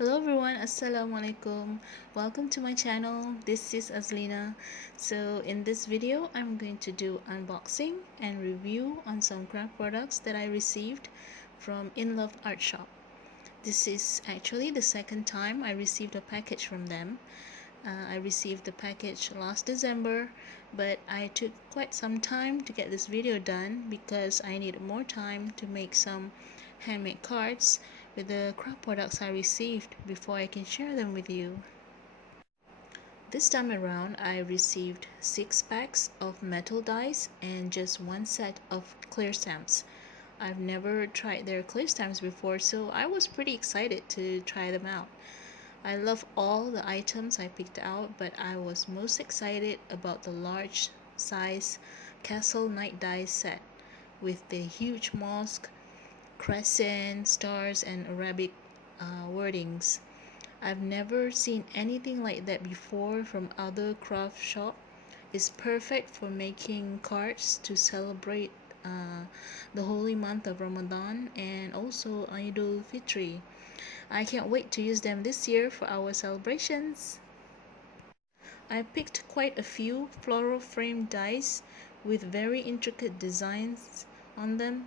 Hello everyone, Assalamualaikum. Welcome to my channel. This is Azlina. So in this video, I'm going to do unboxing and review on some craft products that I received from In Love Art Shop. This is actually the second time I received a package from them. I received the package last December, but I took quite some time to get this video done because I needed more time to make some handmade cards with the craft products I received before I can share them with you. This time around, I received 6 packs of metal dies and just one set of clear stamps. I've never tried their clear stamps before, so I was pretty excited to try them out. I love all the items I picked out, but I was most excited about the large size Castle Night die set with the huge mosque, crescent, stars, and Arabic wordings. I've never seen anything like that before from other craft shop. It's perfect for making cards to celebrate the holy month of Ramadan and also Eidul Fitri. I can't wait to use them this year for our celebrations. I picked quite a few floral frame dies with very intricate designs on them.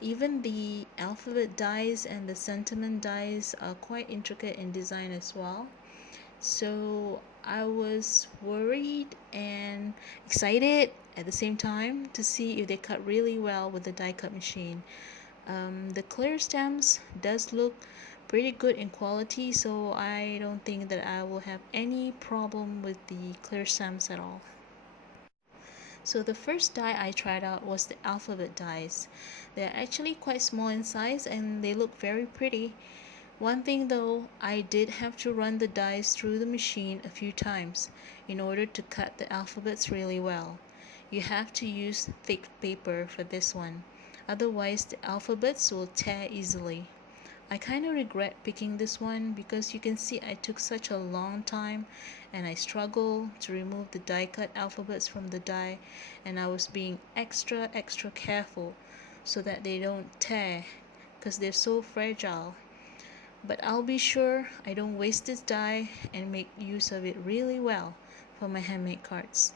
Even the alphabet dies and the sentiment dies are quite intricate in design as well. So I was worried and excited at the same time to see if they cut really well with the die cut machine. The clear stamps does look pretty good in quality, so I don't think that I will have any problem with the clear stamps at all. So the first die I tried out was the alphabet dies. They're actually quite small in size and they look very pretty. One thing though, I did have to run the dies through the machine a few times in order to cut the alphabets really well. You have to use thick paper for this one, otherwise the alphabets will tear easily. I kind of regret picking this one because you can see I took such a long time and I struggled to remove the die cut alphabets from the die, and I was being extra careful so that they don't tear because they're so fragile. But I'll be sure I don't waste this die and make use of it really well for my handmade cards.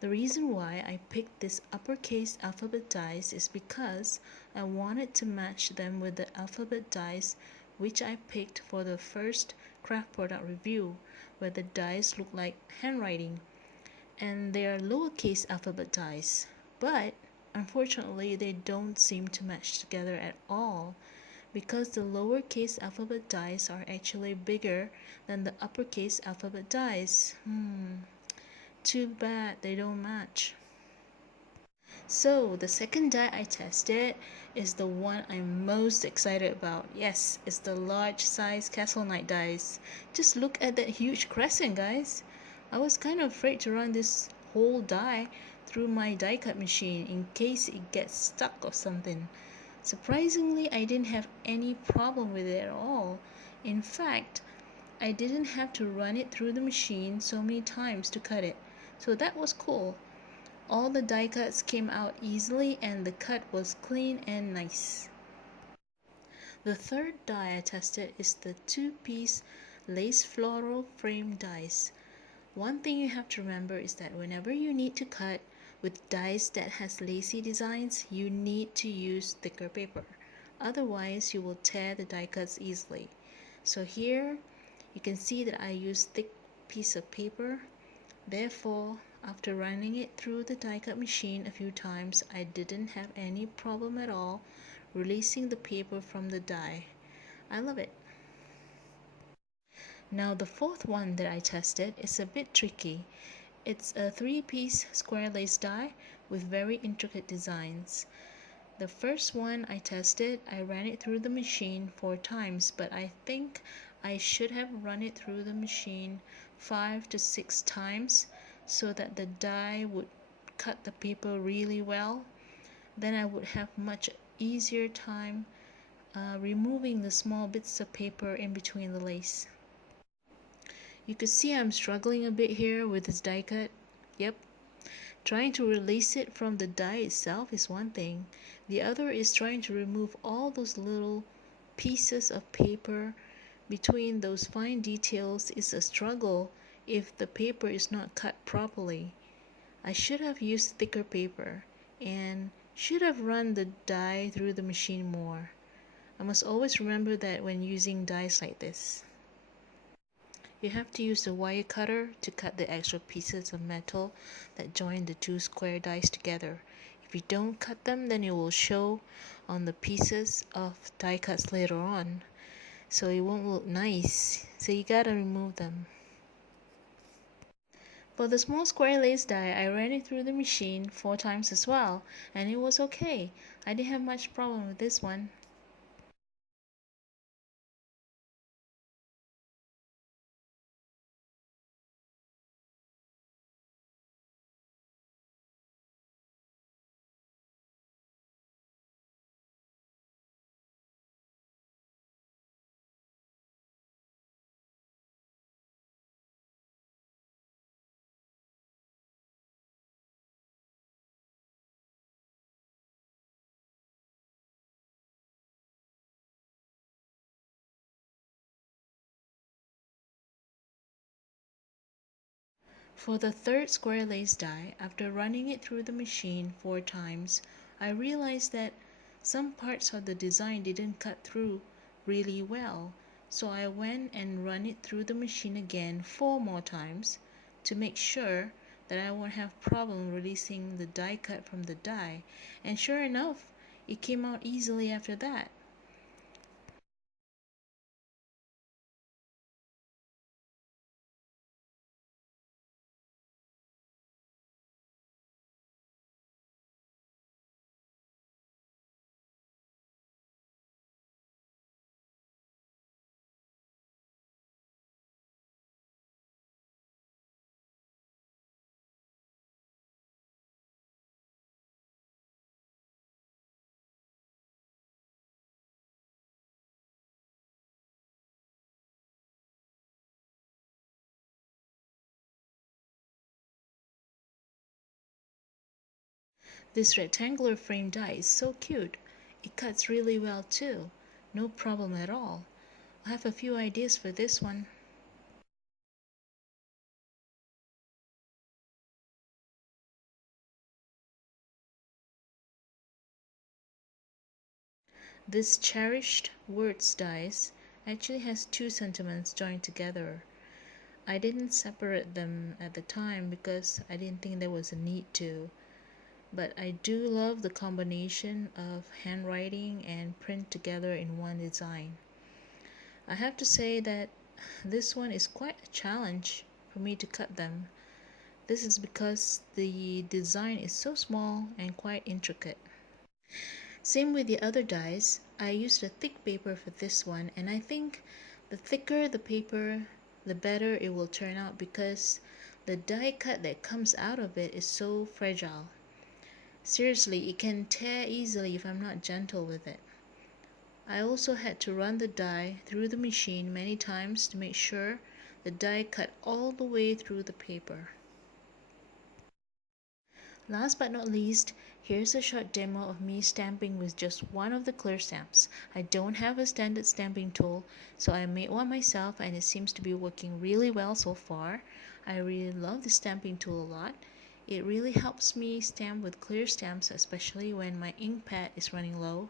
The reason why I picked this uppercase alphabet dies is because I wanted to match them with the alphabet dies which I picked for the first craft product review, where the dies look like handwriting, and they are lowercase alphabet dies, but unfortunately they don't seem to match together at all because the lowercase alphabet dies are actually bigger than the uppercase alphabet dies. Too bad they don't match. So the second die I tested is the one I'm most excited about. Yes, it's the large size Castle Night dies. Just look at that huge crescent, guys. I was kind of afraid to run this whole die through my die cut machine in case it gets stuck or something. Surprisingly, I didn't have any problem with it at all. In fact, I didn't have to run it through the machine so many times to cut it. So that was cool. All the die cuts came out easily and the cut was clean and nice. The third die I tested is the 2-piece lace floral frame dies. One thing you have to remember is that whenever you need to cut with dies that has lacy designs, you need to use thicker paper. Otherwise, you will tear the die cuts easily. So here, you can see that I used thick piece of paper. Therefore, after running it through the die cut machine a few times, I didn't have any problem at all releasing the paper from the die. I love it. Now the fourth one that I tested is a bit tricky. It's a 3-piece square lace die with very intricate designs. The first one I tested, I ran it through the machine 4 times, but I think I should have run it through the machine 5 to 6 times so that the die would cut the paper really well. Then I would have much easier time removing the small bits of paper in between the lace. You could see I'm struggling a bit here with this die cut. Yep. Trying to release it from the die itself is one thing. The other is trying to remove all those little pieces of paper between those fine details is a struggle if the paper is not cut properly. I should have used thicker paper and should have run the die through the machine more. I must always remember that when using dies like this. You have to use the wire cutter to cut the extra pieces of metal that join the two square dies together. If you don't cut them, then it will show on the pieces of die cuts later on. So it won't look nice. So you gotta remove them. For the small square lace die, I ran it through the machine 4 times as well, and it was okay. I didn't have much problem with this one. For the third square lace die, after running it through the machine 4 times, I realized that some parts of the design didn't cut through really well. So I went and run it through the machine again 4 more times to make sure that I won't have problem releasing the die cut from the die. And sure enough, it came out easily after that. This rectangular frame die is so cute. It cuts really well too. No problem at all. I have a few ideas for this one. This Cherished Words dies actually has 2 sentiments joined together. I didn't separate them at the time because I didn't think there was a need to. But I do love the combination of handwriting and print together in one design. I have to say that this one is quite a challenge for me to cut them. This is because the design is so small and quite intricate. Same with the other dies. I used a thick paper for this one, and I think the thicker the paper, the better it will turn out because the die cut that comes out of it is so fragile. Seriously, it can tear easily if I'm not gentle with it. I also had to run the die through the machine many times to make sure the die cut all the way through the paper. Last but not least, here's a short demo of me stamping with just one of the clear stamps. I don't have a standard stamping tool, so I made one myself and it seems to be working really well so far. I really love the stamping tool a lot. It really helps me stamp with clear stamps, especially when my ink pad is running low,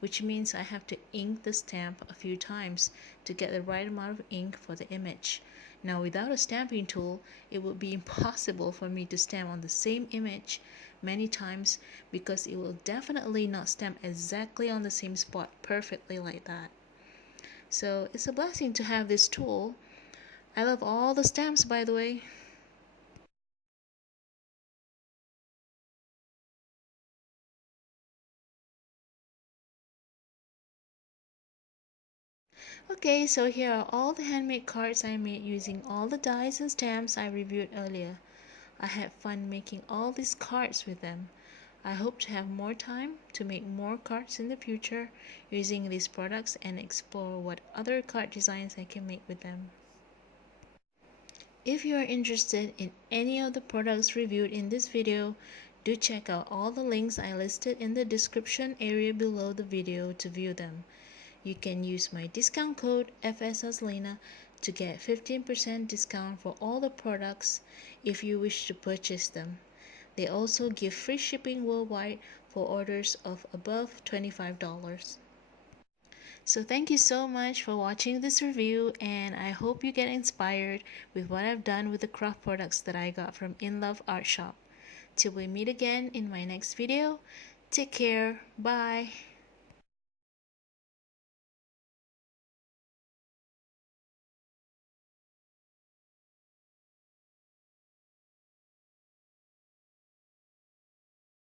which means I have to ink the stamp a few times to get the right amount of ink for the image. Now without a stamping tool, it would be impossible for me to stamp on the same image many times because it will definitely not stamp exactly on the same spot perfectly like that. So it's a blessing to have this tool. I love all the stamps, by the way. Okay, so here are all the handmade cards I made using all the dies and stamps I reviewed earlier. I had fun making all these cards with them. I hope to have more time to make more cards in the future using these products and explore what other card designs I can make with them. If you are interested in any of the products reviewed in this video, do check out all the links I listed in the description area below the video to view them. you can use my discount code FSAzlina to get 15% discount for all the products if you wish to purchase them. They also give free shipping worldwide for orders of above $25. So thank you so much for watching this review, and I hope you get inspired with what I've done with the craft products that I got from In Love Art Shop. Till we meet again in my next video, take care, bye.